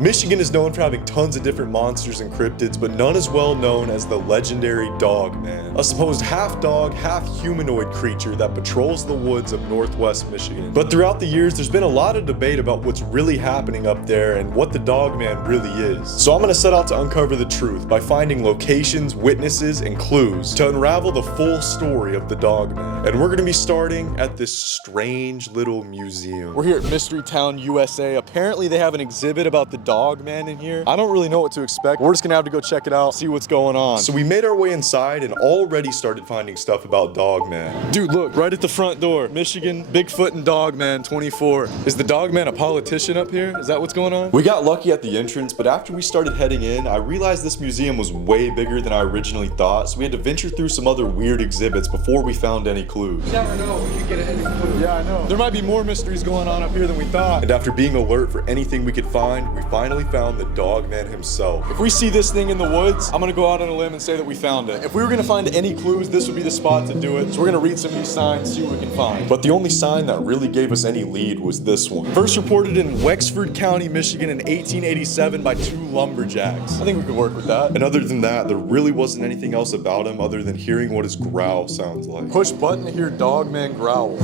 Michigan is known for having tons of different monsters and cryptids, but none as well known as the legendary Dogman, a supposed half-dog, half-humanoid creature that patrols the woods of northwest Michigan. But throughout the years, there's been a lot of debate about what's really happening up there and what the Dogman really is. So I'm gonna set out to uncover the truth by finding locations, witnesses, and clues to unravel the full story of the Dogman. And we're gonna be starting at this strange little museum. We're here at Mystery Town, USA. Apparently they have an exhibit about the Dogman in here. I don't really know what to expect. We're just gonna have to go check it out, see what's going on. So we made our way inside and already started finding stuff about Dogman. Dude, look, right at the front door. Michigan, Bigfoot and Dogman 24. Is the Dogman a politician up here? Is that what's going on? We got lucky at the entrance, but after we started heading in, I realized this museum was way bigger than I originally thought, so we had to venture through some other weird exhibits before we found any clues. You never know when you get a hidden clue. Yeah, I know. There might be more mysteries going on up here than we thought. And after being alert for anything we could find, we finally found the Dogman himself. If we see this thing in the woods, I'm gonna go out on a limb and say that we found it. If we were gonna find any clues, this would be the spot to do it. So we're gonna read some of these signs, see what we can find. But the only sign that really gave us any lead was this one. First reported in Wexford County, Michigan in 1887 by 2 lumberjacks. I think we could work with that. And other than that, there really wasn't anything else about him other than hearing what his growl sounds like. Push button to hear Dogman growl.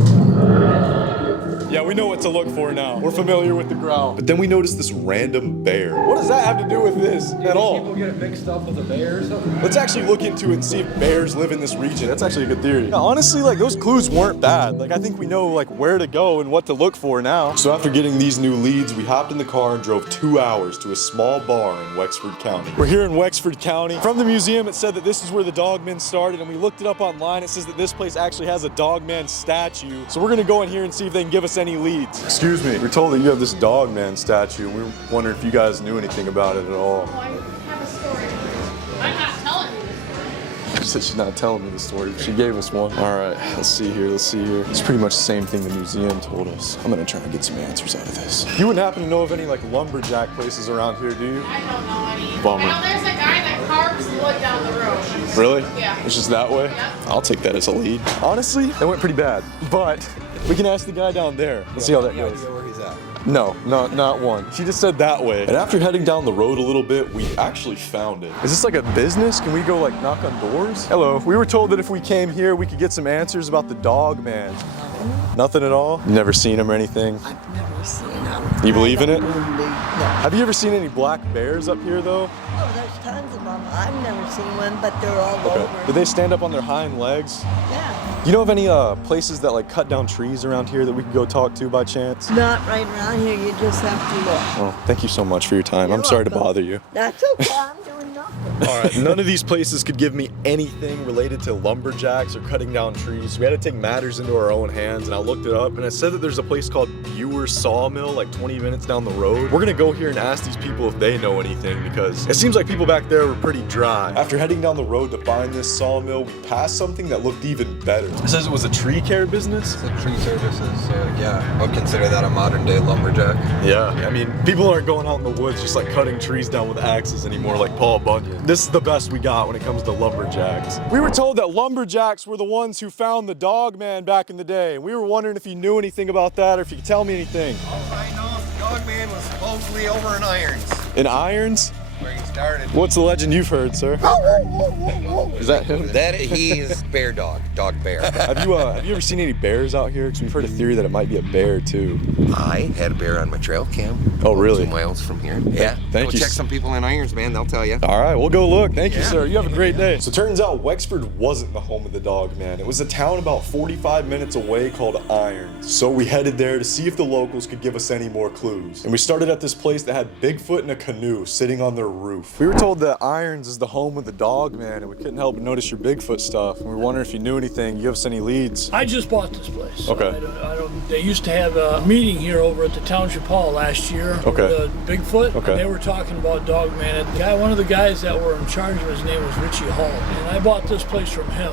Yeah, we know what to look for now. We're familiar with the growl. But then we noticed this random bear. What does that have to do with this at all? People get it mixed up with a bear or something? Let's actually look into it and see if bears live in this region. That's actually a good theory. Yeah, honestly, like those clues weren't bad. Like I think we know like where to go and what to look for now. So after getting these new leads, we hopped in the car and drove 2 hours to a small bar in Wexford County. We're here in Wexford County. From the museum, it said that this is where the Dogman started, and we looked it up online. It says that this place actually has a Dogman statue. So we're gonna go in here and see if they can give us any leads. Excuse me, we're told that you have this Dogman statue, and we were wondering if you guys knew anything about it at all. Oh, I have a story. I'm not telling you the story. She said she's not telling me the story. She gave us one. All right, let's see here. It's pretty much the same thing the museum told us. I'm gonna try and get some answers out of this. You wouldn't happen to know of any like lumberjack places around here, do you? I don't know any. Bummer. I know there's a guy that carves wood down the road. Really? Yeah. It's just that way? Yep. I'll take that as a lead. Honestly, that went pretty bad, but we can ask the guy down there. Let's see how that goes. Where he's at. No, not one. She just said that way. And after heading down the road a little bit, we actually found it. Is this like a business? Can we go like knock on doors? Hello, we were told that if we came here, we could get some answers about the Dogman. Nothing at all? You never seen him or anything? I've never seen them. You believe in it? No. Have you ever seen any black bears up here though? Oh, there's tons of them. I've never seen one, but they're all over. Do they stand up on their hind legs? Yeah. You know of any places that like cut down trees around here that we could go talk to by chance? Not right around here. You just have to look. Oh, thank you so much for your time. You're I'm sorry to welcome. bother you. That's okay. I'm doing nothing. All right, none of these places could give me anything related to lumberjacks or cutting down trees. We had to take matters into our own hands, and I looked it up, and it said that there's a place called Buer Sawmill, like 20 minutes down the road. We're gonna go here and ask these people if they know anything, because it seems like people back there were pretty dry. After heading down the road to find this sawmill, we passed something that looked even better. It says it was a tree care business. It's a tree services, so yeah, I would consider that a modern day lumberjack. Yeah, I mean, people aren't going out in the woods just like cutting trees down with axes anymore like Paul Bunyan. This is the best we got when it comes to lumberjacks. We were told that lumberjacks were the ones who found the Dogman back in the day, and we were wondering if you knew anything about that or if you could tell me anything. All I know is the Dogman was supposedly over in Irons, In Irons? where he started. What's the legend you've heard, sir? Is that him? That he's bear dog bear. Have you ever seen any bears out here? Because we've heard a theory that it might be a bear too. I had a bear on my trail cam. Oh, really? 2 miles from here. Yeah. Thank Go you. check some people in Irons, man. They'll tell you. All right, we'll go look. Thank you, Yeah. sir. You have a great day. So it turns out Wexford wasn't the home of the Dogman. It was a town about 45 minutes away called Irons. So we headed there to see if the locals could give us any more clues. And we started at this place that had Bigfoot in a canoe sitting on their roof. We were told that Irons is the home of the Dogman, and we couldn't help but notice your Bigfoot stuff. And we were wondering if you knew anything. You give us any leads? I just bought this place. Okay. I don't, they used to have a meeting here over at the Township Hall last year. Okay. The Bigfoot. Okay. And they were talking about Dogman. And one of the guys that were in charge of his name was Richie Hall. And I bought this place from him,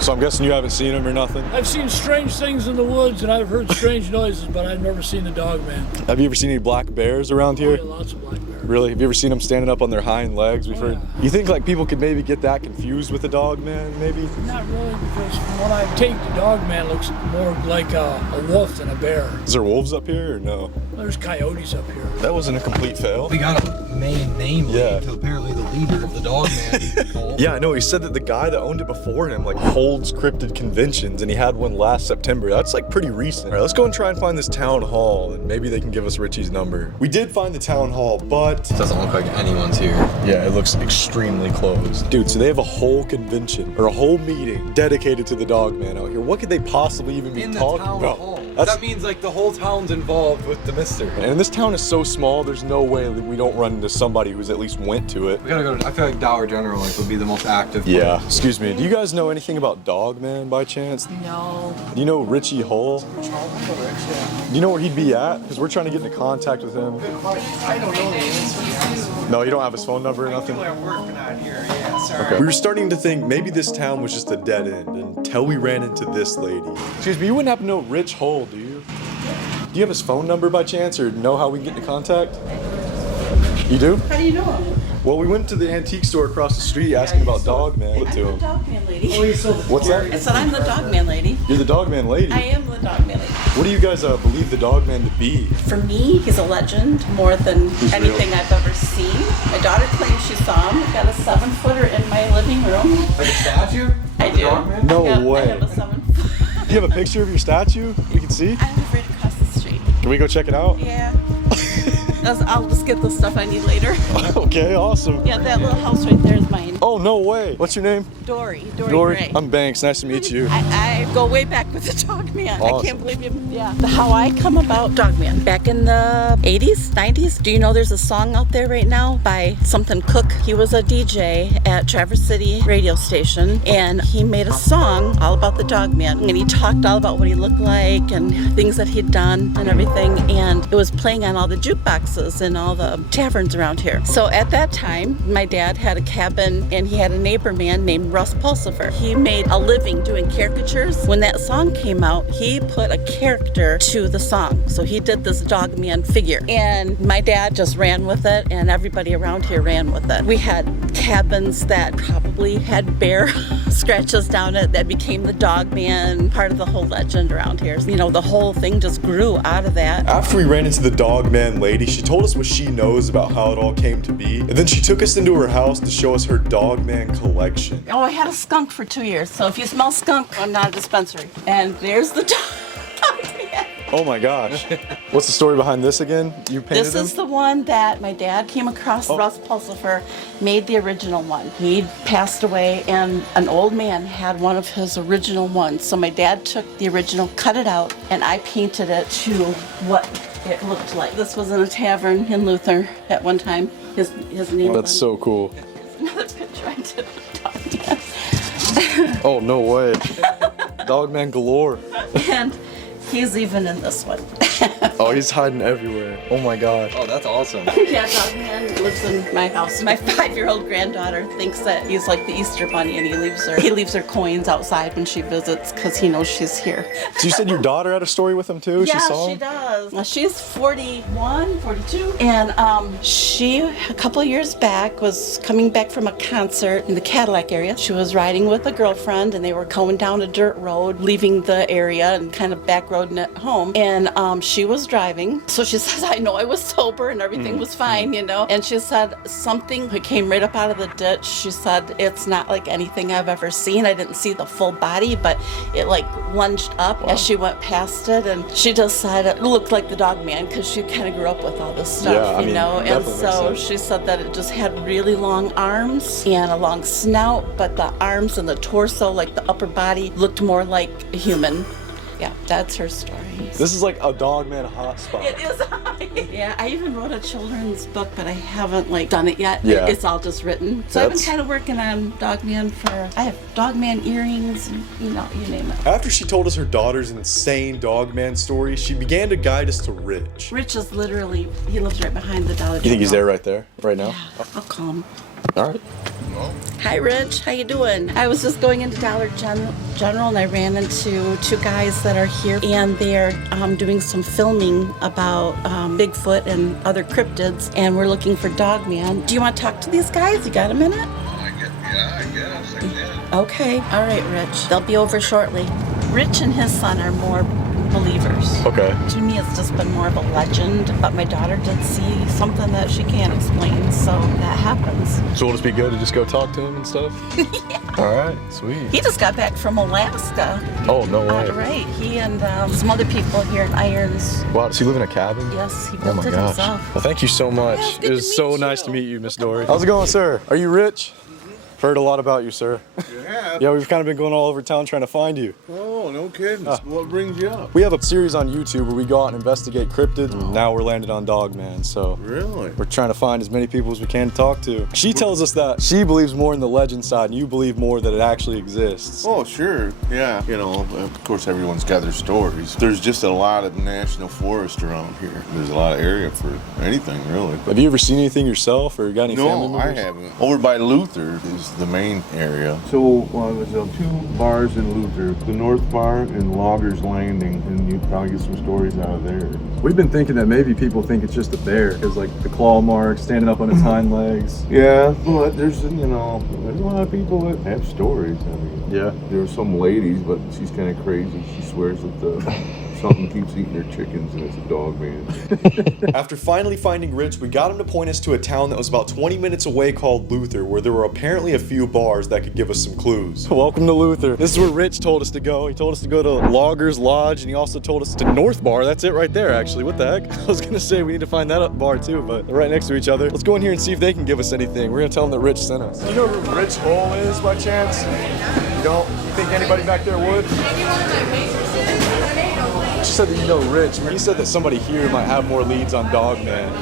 So I'm guessing you haven't seen him or nothing? I've seen strange things in the woods and I've heard strange noises, but I've never seen the Dogman. Have you ever seen any black bears around here? Yeah, lots of black bears. Really? Have you ever seen them standing up on their hind legs? We've heard. You think like people could maybe get that confused with the Dogman, maybe? Not really, because from what I take, the Dogman looks more like a wolf than a bear. Is there wolves up here or no? There's coyotes up here. That wasn't a complete fail. We got a main name Yeah. to apparently the leader of the Dogman cult. Yeah, I know. He said that the guy that owned it before him like holds cryptid conventions, and he had one last September. That's like pretty recent. All right, let's go and try and find this town hall, and maybe they can give us Richie's number. We did find the town hall, but Doesn't look like anyone's here. yeah, it looks extremely closed. Dude, so they have a whole convention or a whole meeting dedicated to the Dogman out here. What could they possibly even be talking about? That means like the whole town's involved with the mystery. And this town is so small, there's no way that we don't run into somebody who's at least went to it. We gotta go to, I feel like Dollar General like would be the most active. Yeah, excuse me. Do you guys know anything about Dogman by chance? No. Do you know Richie Hull? Do you know where he'd be at? Because we're trying to get into contact with him. I don't know the answer. No, you don't have his phone number or nothing? People are working on here. Yeah, sorry. Okay. We were starting to think maybe this town was just a dead end until we ran into this lady. Excuse me, you wouldn't happen to know Rich Hull, do you? Do you have his phone number by chance or know how we can get into contact? You do? How do you know him? Well, we went to the antique store across the street asking about Dogman. I'm the Dogman lady. What's I that? said I'm the Dogman lady. You're the Dogman lady. I am the Dogman lady. What do you guys believe the Dogman to be? For me, he's a legend more than He's anything real. I've ever seen. My daughter claims she saw him. I've got a 7-footer in my living room. Like a statue? I Of the do. Dogman? No Yep, way. I have a 7-foot. Do you have a picture of your statue we can see? I live right across the street. Can we go check it out? Yeah. I'll just get the stuff I need later. Okay, awesome. Yeah, that little house right there is mine. Oh, no way. What's your name? Dory Gray. I'm Banks. Nice to meet you. I go way back with the Dogman. I Awesome. can't believe you. Yeah. How I come about Dogman. Back in the 80s, 90s. Do you know there's a song out there right now by something Cook? He was a DJ at Traverse City radio station, and he made a song all about the Dogman. And he talked all about what he looked like and things that he'd done and everything. And it was playing on all the jukeboxes and all the taverns around here. So at that time, my dad had a cabin, and he had a neighbor man named Russ Pulsifer. He made a living doing caricatures. When that song came out, he put a character to the song. So he did this Dogman figure. And my dad just ran with it, and everybody around here ran with it. We had cabins that probably had bear scratches down it that became the Dogman, part of the whole legend around here. You know, the whole thing just grew out of that. After we ran into the Dogman lady, she told us what she knows about how it all came to be. And then she took us into her house to show us her Dogman collection. Oh, I had a skunk for 2 years. So if you smell skunk, I'm not a dispensary. And there's the Dogman. Oh my gosh. What's the story behind this again? You painted This him? is the one that my dad came across. Russ Pulsifer made the original one. He passed away, and an old man had one of his original ones. So my dad took the original, cut it out, and I painted it to what it looked like. This was in a tavern in Luther at one time. His name. That's so cool. Another picture I did of Dogman. Oh, no way. Dogman galore. And he's even in this one. Oh, he's hiding everywhere. Oh my god. Oh, that's awesome. Yeah, Dogman lives in my house. My 5-year-old granddaughter thinks that he's like the Easter Bunny, and he leaves her coins outside when she visits because he knows she's here. So you said your daughter had a story with him too? Yeah, she saw him? does. She's 41, 42. And she, a couple of years back, was coming back from a concert in the Cadillac area. She was riding with a girlfriend, and they were going down a dirt road, leaving the area and kind of back roading it home. And she was driving. So she says, I know I was sober and everything was fine, you know. And she said something came right up out of the ditch. She said, it's not like anything I've ever seen. I didn't see the full body, but it like lunged up as she went past it. And she just said it looked like the Dogman because she kind of grew up with all this stuff, Yeah, I you mean, know. And definitely so makes sense. she said that it just had really long arms and a long snout, but the arms and the torso, like the upper body, looked more like a human. Yeah, that's her story. This is like a Dogman hotspot. It is. Yeah, I even wrote a children's book, but I haven't like done it yet. Yeah. It's all just written. So I've been That's- kind of working on Dogman I have Dogman earrings, and, you name it. After she told us her daughter's insane Dogman story, she began to guide us to Rich. Rich is literally, he lives right behind the Dollar General. You think he's there right there, right now? Yeah, I'll call him. All right. Hi, Rich. How you doing? I was just going into Dollar General, and I ran into two guys that are here, and they're doing some filming about Bigfoot and other cryptids, and we're looking for Dogman. Do you want to talk to these guys? You got a minute? I guess. Okay. All right, Rich. They'll be over shortly. Rich and his son are more believers. Okay. To me, it's just been more of a legend, but my daughter did see something that she can't explain, so that happens. So will it be good to just go talk to him and stuff? Yeah. All right, sweet. He just got back from Alaska. Oh, no way. Right. He and some other people here in Irons. Wow, does he live in a cabin? Yes, he Oh built my it gosh. himself. Well, thank you so much. Yeah, it's good It to was so meet nice you. to meet you, Miss Dory. How's it going, sir? Are you Rich? Heard a lot about you, sir. Yeah. Yeah, we've kind of been going all over town trying to find you. Oh, no kidding. What brings you up? We have a series on YouTube where we go out and investigate cryptids, and now we're landed on Dogman, so Really? we're trying to find as many people as we can to talk to. She tells us that she believes more in the legend side, and you believe more that it actually exists. Oh, sure. Yeah. You know, of course, everyone's got their stories. There's just a lot of national forest around here. There's a lot of area for anything, really. Have you ever seen anything yourself, or got any family No, I members? haven't. Over by Luther is the main area. So there's 2 bars in Luther, the North Bar and Loggers Landing, and you probably get some stories out of there. We've been thinking that maybe people think it's just a bear, because like the claw marks, standing up on its hind legs. Yeah, but there's a lot of people that have stories. I mean, Yeah. there were some ladies, but she's kind of crazy. She swears that something keeps eating her chickens, and it's a dog man. After finally finding Rich, we got him to point us to a town that was about 20 minutes away called Luther, where there were apparently a few bars that could give us some clues. Welcome to Luther. This is where Rich told us to go. He told us to go to Loggers Lodge, and he also told us to North Bar. That's it right there, actually. What the heck? I was gonna say we need to find that bar too, but they're right next to each other. Let's go in here and see if they can give us anything. We're gonna tell them that Rich sent us. Do you know who Rich Hole is by chance? You don't? You think anybody back there would? Maybe one of my papers. She said that you know Rich. He said that somebody here might have more leads on Dogman.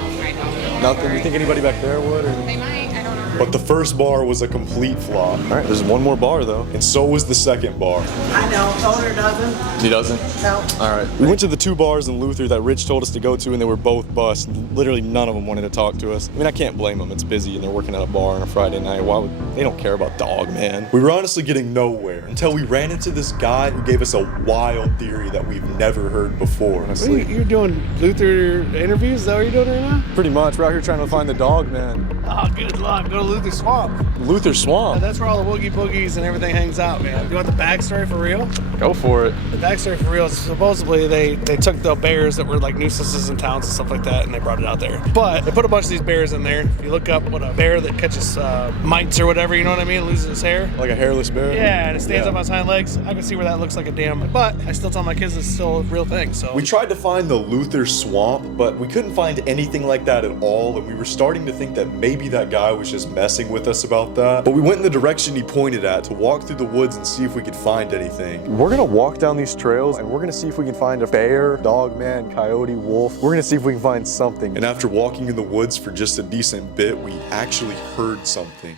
Nothing? You think anybody back there would? Or? They might, I don't know. But the first bar was a complete flop. All right, there's one more bar though. And so was the second bar. I know, Toner doesn't. He doesn't? No. All right. We went to the 2 bars in Luther that Rich told us to go to, and they were both bust. Literally none of them wanted to talk to us. I mean, I can't blame them. It's busy and they're working at a bar on a Friday night. Why would they don't care about Dogman? We were honestly getting nowhere until we ran into this guy who gave us a wild theory that we've never heard before. Honestly. You're doing Luther interviews? Is that what you're doing right now? Pretty much. We're out here trying to find the Dogman. Oh, good luck. Go to Luther Swamp. Luther Swamp. That's where all the Woogie Boogies and everything hangs out, man. You want the backstory for real? Go for it. The backstory for real is supposedly they took the bears that were like nuisances in towns and stuff like that, and they brought it out there. But they put a bunch of these bears in there. If you look up what a bear that catches mites or whatever, you know what I mean, loses his hair. Like a hairless bear? Yeah, and it stands up on its hind legs. I can see where that looks like a damn. But I still tell my kids it's still a real thing. So We tried to find the Luther Swamp, but we couldn't find anything like that at all, and we were starting to think that maybe that guy was just messing with us about that. But we went in the direction he pointed at to walk through the woods and see if we could find anything. We're gonna walk down these trails and we're gonna see if we can find a bear, dogman, coyote, wolf. We're gonna see if we can find something. And after walking in the woods for just a decent bit, we actually heard something.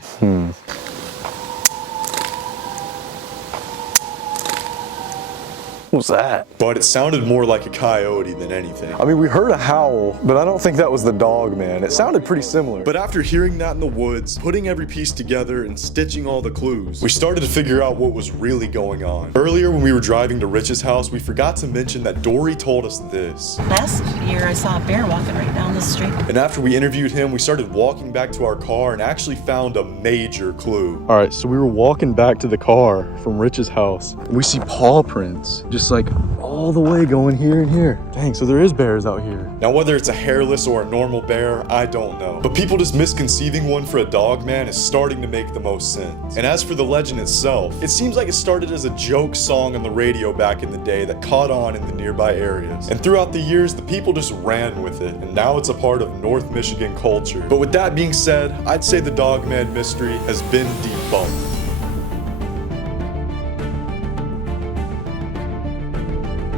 What was that? But it sounded more like a coyote than anything. I mean, we heard a howl, but I don't think that was the dog, man. It sounded pretty similar. But after hearing that in the woods, putting every piece together and stitching all the clues, we started to figure out what was really going on. Earlier when we were driving to Rich's house, we forgot to mention that Dory told us this. Last year, I saw a bear walking right down the street. And after we interviewed him, we started walking back to our car and actually found a major clue. All right, so we were walking back to the car from Rich's house, and we see paw prints, just like all the way going here and here. Dang, so there is bears out here. Now, whether it's a hairless or a normal bear, I don't know. But people just misconceiving one for a dog man is starting to make the most sense. And as for the legend itself, it seems like it started as a joke song on the radio back in the day that caught on in the nearby areas. And throughout the years, the people just ran with it, and now it's a part of North Michigan culture. But with that being said, I'd say the Dogman mystery has been debunked.